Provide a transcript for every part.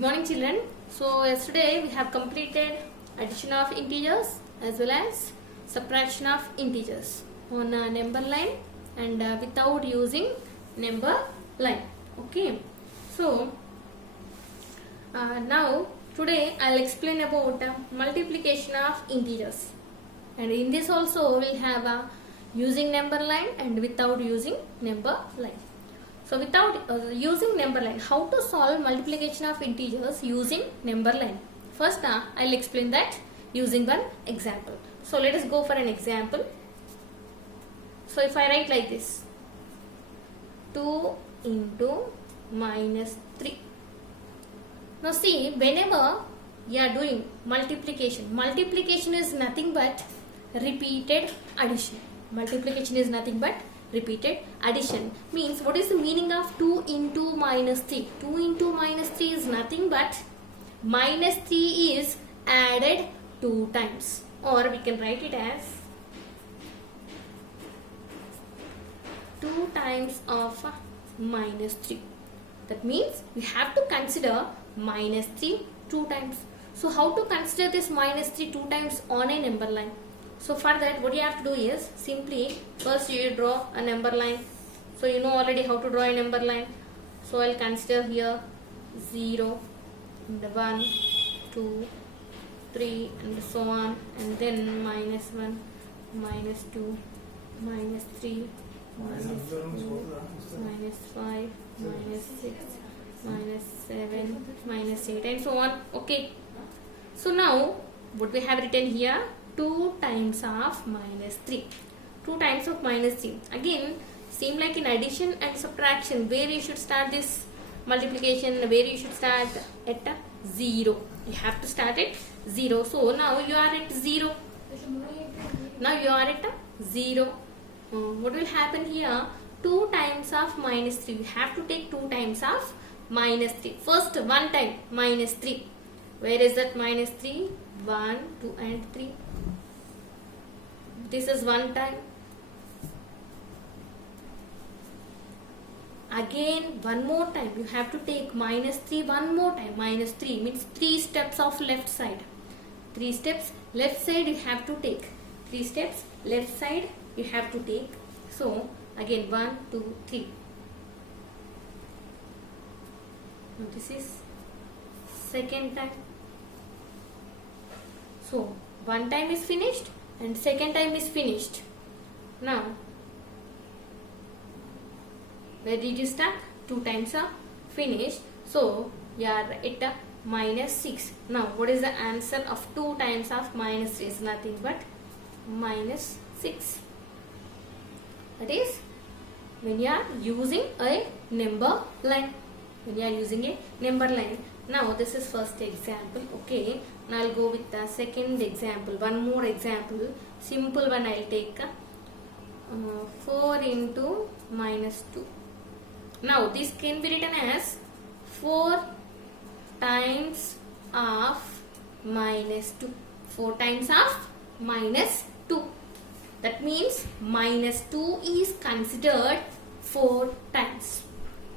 Good morning, children. So yesterday we have completed addition of integers as well as subtraction of integers on a number line and without using number line. Okay. So now today I'll explain about multiplication of integers, and in this also we'll have using number line and without using number line. So without using number line, how to solve multiplication of integers using number line? First I'll explain that using one example. So let us go for an example. So if I write like this, 2 into minus 3. Now see, whenever you are doing multiplication is nothing but repeated addition. Multiplication is nothing but repeated addition. Means, what is the meaning of 2 into minus 3? 2 into minus 3 is nothing but minus 3 is added 2 times, or we can write it as 2 times of minus 3. That means we have to consider minus 3 2 times. So how to consider this minus 3 2 times on a number line? So for that, what you have to do is simply first you draw a number line. So you know already how to draw a number line. So I'll consider here 0 and 1, 2, 3 and so on, and then minus 1, minus 2, minus 3, minus 4, minus 5, minus 6, minus 7, minus 8 and so on. Okay. So now what we have written here, 2 times of minus 3. 2 times of minus 3. Again, same like in addition and subtraction, where you should start this multiplication, where you should start at 0. You have to start at 0. So now you are at 0. Now you are at 0. What will happen here? 2 times of minus 3. We have to take 2 times of minus 3. First one time minus 3. Where is that minus 3? 1, 2 and 3. This is one time. Again one more time you have to take minus 3 one more time. Minus 3 means 3 steps of left side. 3 steps left side you have to take. 3 steps left side you have to take. So again 1, 2, 3. Now this is second time. So one time is finished and second time is finished. Now where did you start? 2 times are finished. So you are at minus 6. Now what is the answer of 2 times of minus 3? Is nothing but minus 6. That is when you are using a number line. When you are using a number line. Now this is first example. Okay. Now I'll go with the second example. One more example. Simple one I'll take. 4 into minus 2. Now this can be written as 4 times of minus 2. 4 times of minus 2. That means minus 2 is considered 4 times.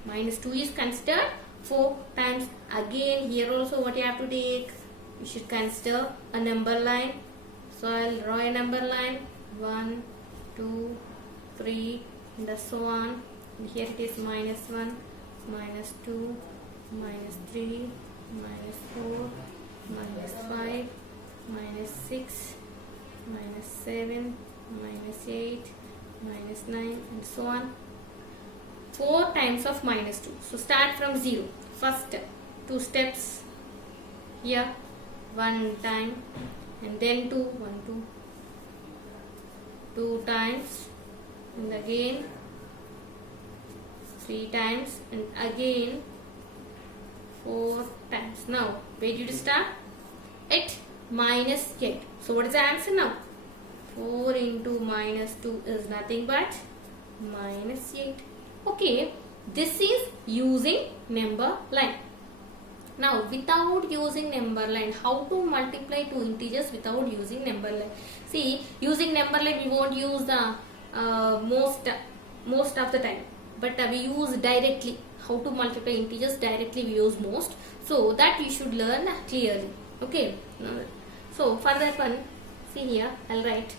Minus 2 is considered 4 times. Again here also what you have to take? You should consider a number line. So I'll draw a number line. 1, 2, 3 and so on. And here it is minus 1, minus 2, minus 3, minus 4, minus 5, minus 6, minus 7, minus 8, minus 9 and so on. 4 times of minus 2. So start from 0. First 2 steps here, 1 time and then 2, 1, 2, 2 times and again 3 times and again 4 times. Now where did you start? At minus 8. So what is the answer now? 4 into minus 2 is nothing but minus 8. Okay, this is using number line. Now without using number line, how to multiply two integers without using number line? See, using number line we won't use the most of the time, but we use directly. how to multiply integers directly we use most, so that you should learn clearly. Okay, so for that one, see here I'll write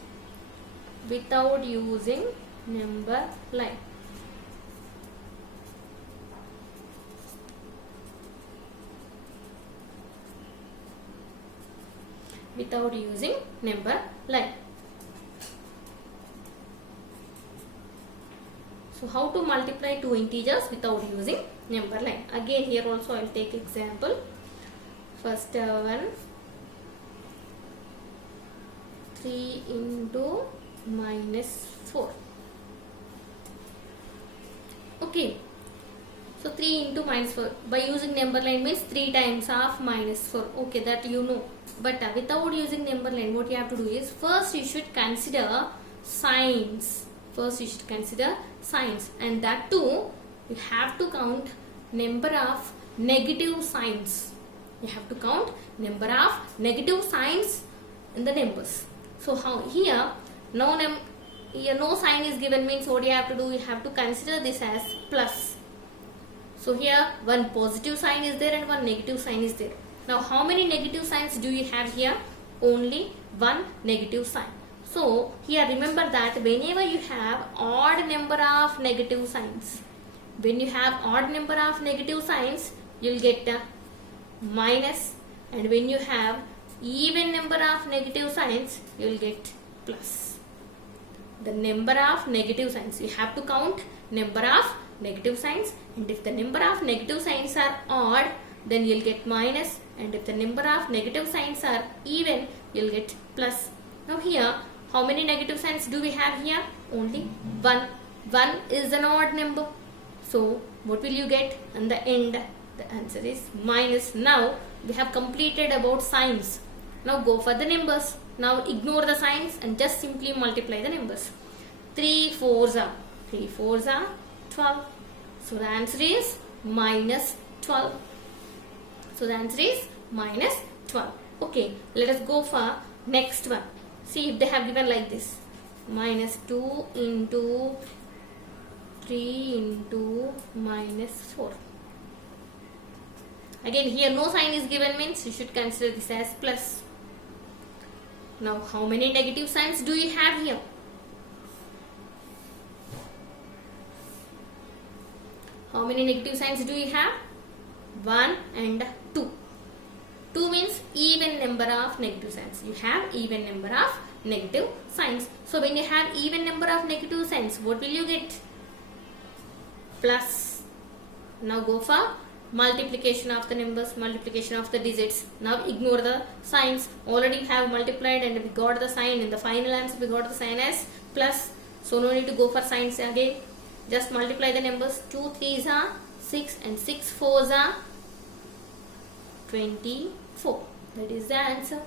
without using number line. Without using number line. So how to multiply two integers without using number line? Again here also I will take example. First one, 3 into minus 4. Okay, so 3 into minus 4 by using number line means 3 times of minus 4. Okay, that you know. But without using number line, what you have to do is first you should consider signs. First you should consider signs, and that too you have to count number of negative signs. You have to count number of negative signs in the numbers. So how here no sign is given means what you have to do, you have to consider this as plus. So here one positive sign is there and one negative sign is there. Now how many negative signs do you have here? Only one negative sign. So here remember that whenever you have odd number of negative signs, when you have odd number of negative signs, you will get minus, and when you have even number of negative signs, you will get plus. The number of negative signs, you have to count number of negative signs, and if the number of negative signs are odd, then you will get minus, and if the number of negative signs are even, you will get plus. Now here how many negative signs do we have here? Only one. 1 is an odd number. So what will you get in the end? The answer is minus. Now we have completed about signs. Now go for the numbers. Now ignore the signs and just simply multiply the numbers. 3 4s are 12. So the answer is minus 12. So the answer is minus 12. Okay, let us go for next one. See if they have given like this. Minus 2 into 3 into minus 4. Again here no sign is given means you should consider this as plus. Now how many negative signs do you have here? How many negative signs do you have? 1 and 2. 2 means even number of negative signs. You have even number of negative signs. So when you have even number of negative signs, what will you get? Plus. Now go for multiplication of the numbers, multiplication of the digits. Now ignore the signs. Already have multiplied and we got the sign. In the final answer we got the sign as plus. So no need to go for signs again. Just multiply the numbers. 2 3s are 6 and 6 4s are 24. That is the answer.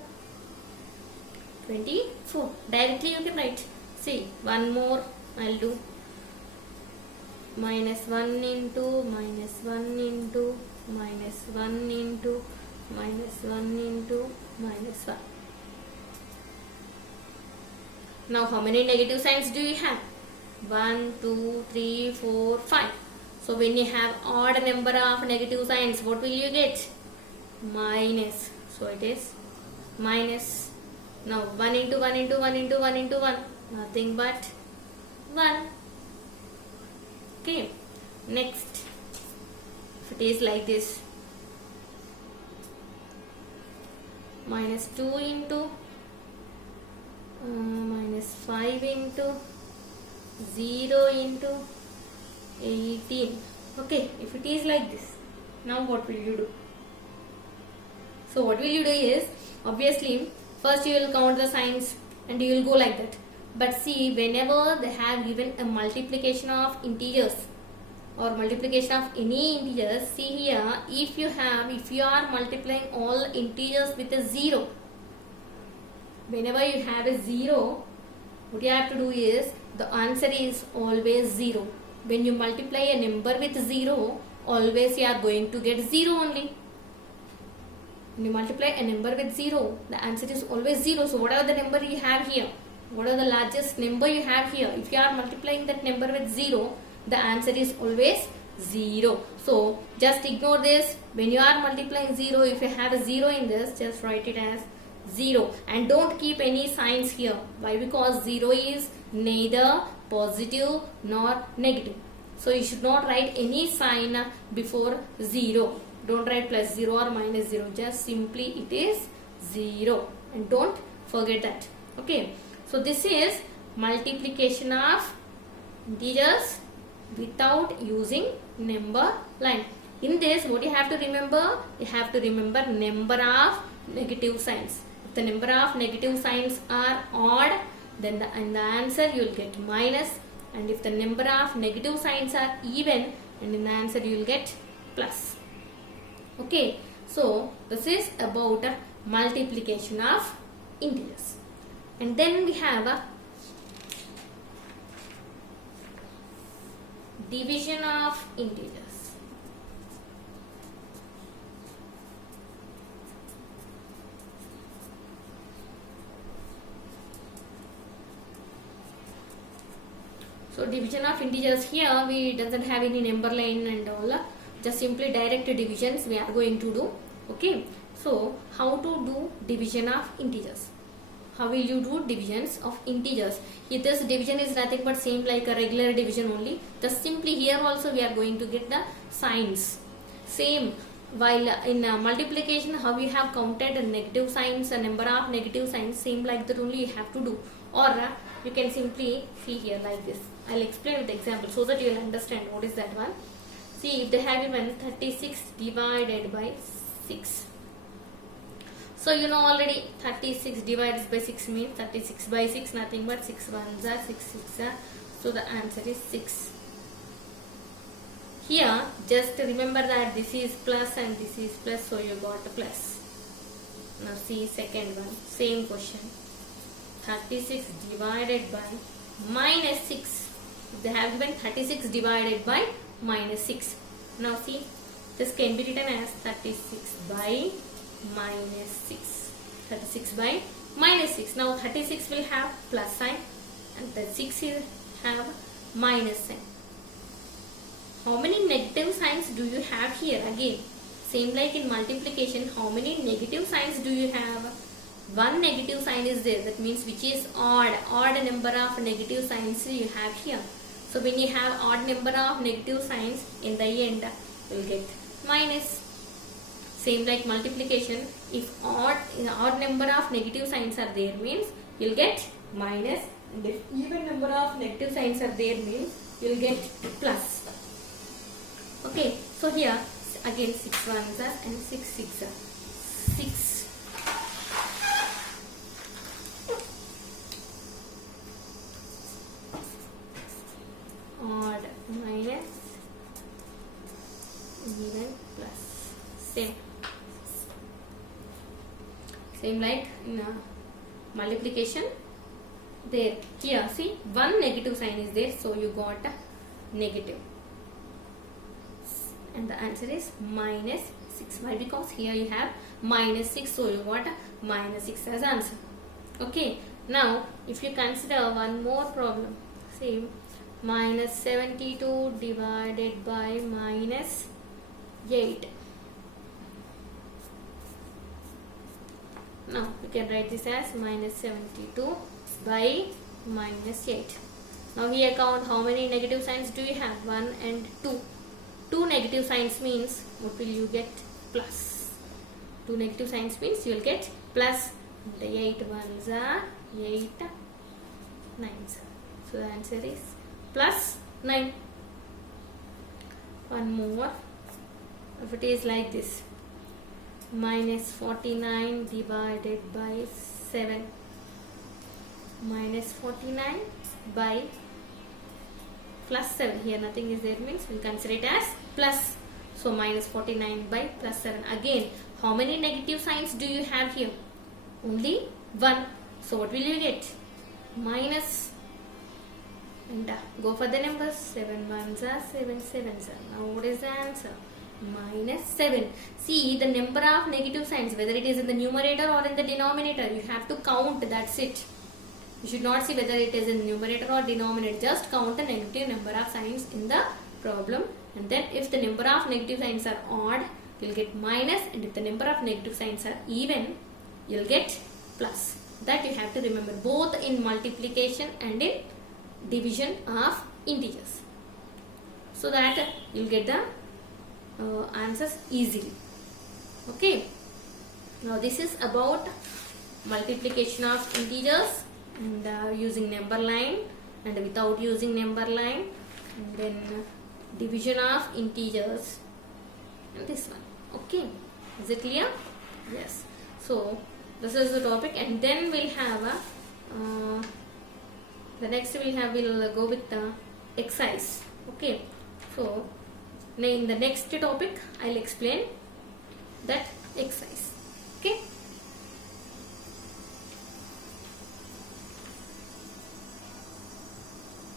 24. Directly you can write. See, one more I'll do. Minus 1 into minus 1 into minus 1 into minus 1 into minus 1. Now how many negative signs do you have? 1, 2, 3, 4, 5. So when you have odd number of negative signs, what will you get? Minus. So it is minus. Now 1 into 1 into 1 into 1 into 1. Nothing but 1. Okay. Next. If it is like this. Minus 2 into minus 5 into 0 into 18. Okay. If it is like this. Now what will you do? So what will you do is, obviously, first you will count the signs and you will go like that. But see, whenever they have given a multiplication of integers or multiplication of any integers, see here, if you are multiplying all integers with a 0, whenever you have a 0, what you have to do is, the answer is always 0. When you multiply a number with 0, always you are going to get 0 only. When you multiply a number with 0, the answer is always 0. So whatever the number you have here, whatever the largest number you have here, if you are multiplying that number with 0, the answer is always 0. So just ignore this. When you are multiplying 0, if you have a 0 in this, just write it as 0 and don't keep any signs here. Why? Because 0 is neither positive nor negative. So you should not write any sign before 0. Don't write plus 0 or minus 0. Just simply it is 0 and don't forget that. Okay. So this is multiplication of integers without using number line. In this, what you have to remember? You have to remember number of negative signs. If the number of negative signs are odd, then in the answer you will get minus, and if the number of negative signs are even, and in the answer you will get plus. Okay, so this is about multiplication of integers. And then we have a division of integers. So division of integers, here we doesn't have any number line and all, just simply direct divisions we are going to do. Okay, so how to do division of integers? How will you do divisions of integers? Here this division is nothing but same like a regular division only. Just simply here also we are going to get the signs. Same, while in multiplication how you have counted negative signs, a number of negative signs, same like that only you have to do. Or you can simply see here like this. I'll explain with the example so that you will understand what is that one. See, if they have given 36 divided by 6. So you know already 36 divided by 6 means 36 by 6 nothing but 6 ones are 6 6 are. So the answer is 6. Here just remember that this is plus and this is plus, so you got a plus. Now see second one, same question. 36 divided by minus 6. They have given 36 divided by minus 6. Now see, this can be written as 36 by minus 6. 36 by minus 6. Now 36 will have plus sign and the 6 will have minus sign. How many negative signs do you have here? Again, same like in multiplication, how many negative signs do you have? One negative sign is there, that means which is odd number of negative signs you have here. So when you have odd number of negative signs, in the end you will get minus. Same like multiplication, if odd number of negative signs are there means you will get minus, and if even number of negative signs are there means you will get plus. Okay, so here again 6 ones are and 6 6 are. 6 odd minus even plus. Same like in multiplication. There, here see one negative sign is there, so you got a negative, and the answer is minus 6. Why? Because here you have minus 6, so you got a minus 6 as answer. Okay, now if you consider one more problem, same, minus 72 divided by minus 8. Now we can write this as minus 72 by minus 8. Now here count how many negative signs do you have? 1 and 2. 2 negative signs means what will you get? Plus. 2 negative signs means you will get plus. The 8 ones are 8 9s. So the answer is plus 9. One more. If it is like this, minus 49 divided by 7. Minus 49 by plus 7. Here nothing is there means we will consider it as plus. So minus 49 by plus 7. Again, how many negative signs do you have here? Only 1. So what will you get? Minus. And go for the numbers. 7 ones are 7 sevens are. Now what is the answer? Minus 7. See the number of negative signs, whether it is in the numerator or in the denominator, you have to count, that's it. You should not see whether it is in numerator or denominator, just count the negative number of signs in the problem and then if the number of negative signs are odd, you'll get minus, and if the number of negative signs are even, you'll get plus. That you have to remember both in multiplication and in division of integers, so that you'll get the answers easily. Okay, now this is about multiplication of integers and using number line and without using number line, and then division of integers, and this one. Okay, is it clear? Yes. So this is the topic, and then we'll have a we'll go with the exercise. Okay, so in the next topic I'll explain that exercise. Okay.